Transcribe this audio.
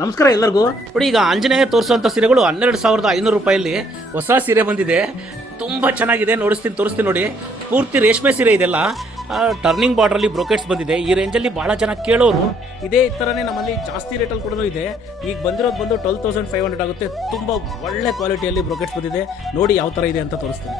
ನಮಸ್ಕಾರ ಎಲ್ಲರಿಗೂ. ನೋಡಿ, ಈಗ ಆಂಜನೇಯ ತೋರಿಸುವಂಥ ಸೀರೆಗಳು 12,500 ರೂಪಾಯಲ್ಲಿ ಹೊಸ ಸೀರೆ ಬಂದಿದೆ. ತುಂಬ ಚೆನ್ನಾಗಿದೆ, ತೋರಿಸ್ತೀನಿ ನೋಡಿ. ಪೂರ್ತಿ ರೇಷ್ಮೆ ಸೀರೆ ಇದೆಲ್ಲ. ಟರ್ನಿಂಗ್ ಬಾರ್ಡ್ರಲ್ಲಿ ಬ್ರೋಕೆಟ್ಸ್ ಬಂದಿದೆ. ಈ ರೇಂಜಲ್ಲಿ ಭಾಳ ಜನ ಕೇಳೋರು. ಇದೇ ಥರನೇ ನಮ್ಮಲ್ಲಿ ಜಾಸ್ತಿ ರೇಟಲ್ಲಿ ಕೂಡ ಇದೆ. ಈಗ ಬಂದಿರೋದು ಬಂದು 12,500 ಆಗುತ್ತೆ. ತುಂಬ ಒಳ್ಳೆ ಕ್ವಾಲಿಟಿಯಲ್ಲಿ ಬ್ರೋಕೆಟ್ಸ್ ಬಂದಿದೆ. ನೋಡಿ ಯಾವ ಥರ ಇದೆ ಅಂತ ತೋರಿಸ್ತೀನಿ.